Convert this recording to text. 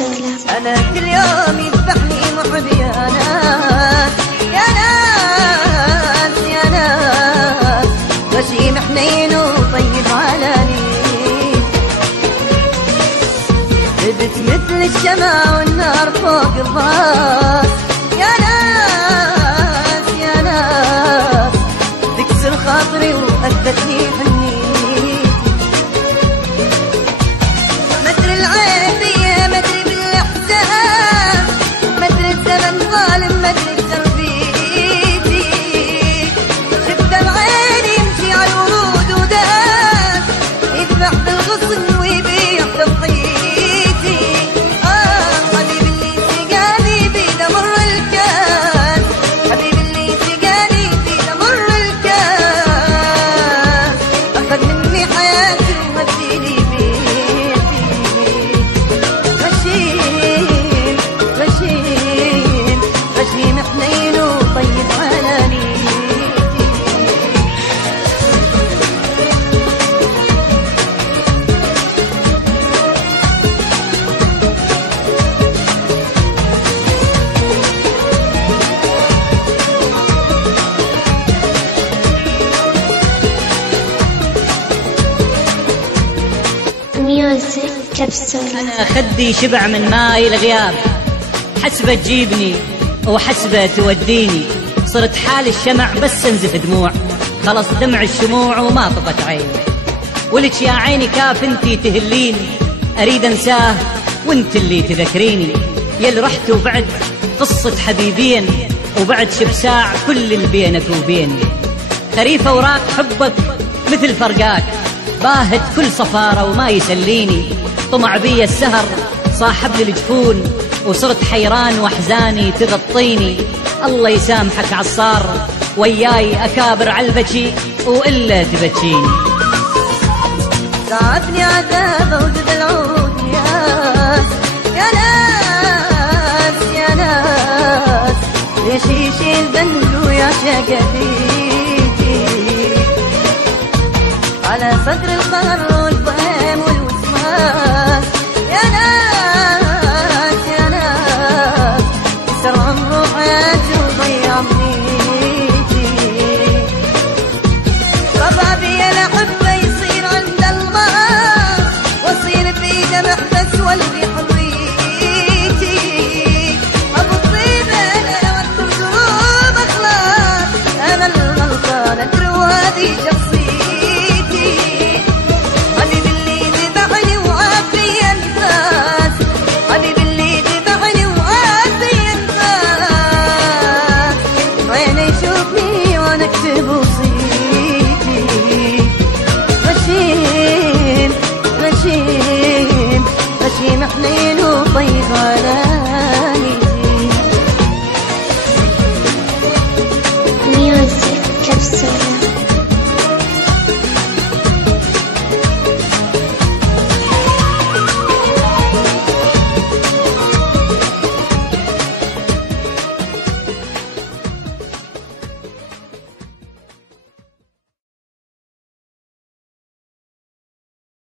كبسولة. أنا كل يوم يذبحني محب يا ناس يا ناس يا ناس، وشيم حنين وطيب علاني، بدت مثل الشمع والنار فوق الراس يا ناس يا ناس، تكسر خاطري وأثبتني حني، مدري العين بيا مدري بالإحساس، مدري الزمن ظالم مدري تربيتي، شفته بعيني يمشي على الورود وداس، يذبح بالغصن ويبيع تضحيتي، حبيبي اللي سقاني بيده مر الكاس، حبيبي اللي سقاني بيده مر الكاس، أخذ مني حياتي ومديني بيتي، غشيم غشيم غشيم حنين وطيب علاني. ميوزك كبسولة. أنا خدي شبع من ماي الغياب، حسبة تجيبني وحسبة توديني، صرت حال الشمع بس انزف دموع، خلص دمع الشموع وما طفت عيني، ولك يا عيني كاف انتي تهليني، أريد أنساه وانت اللي تذكريني، يل رحت وبعد قصة حبيبين، وبعد شبساع كل اللي بينك وبيني، خريف أوراق حبك مثل فرقاك، باهت كل صفارة وما يسليني، طمع بي السهر صاحب لي الجفون، وصرت حيران واحزاني تغطيني، الله يسامحك عصار وياي أكابر عالبكي وإلا تبكيني. تعبني عذابه وزد العود ياس يا ناس يا ناس، ليش يشيل ذنبه ويا شقديتي على صدر القمر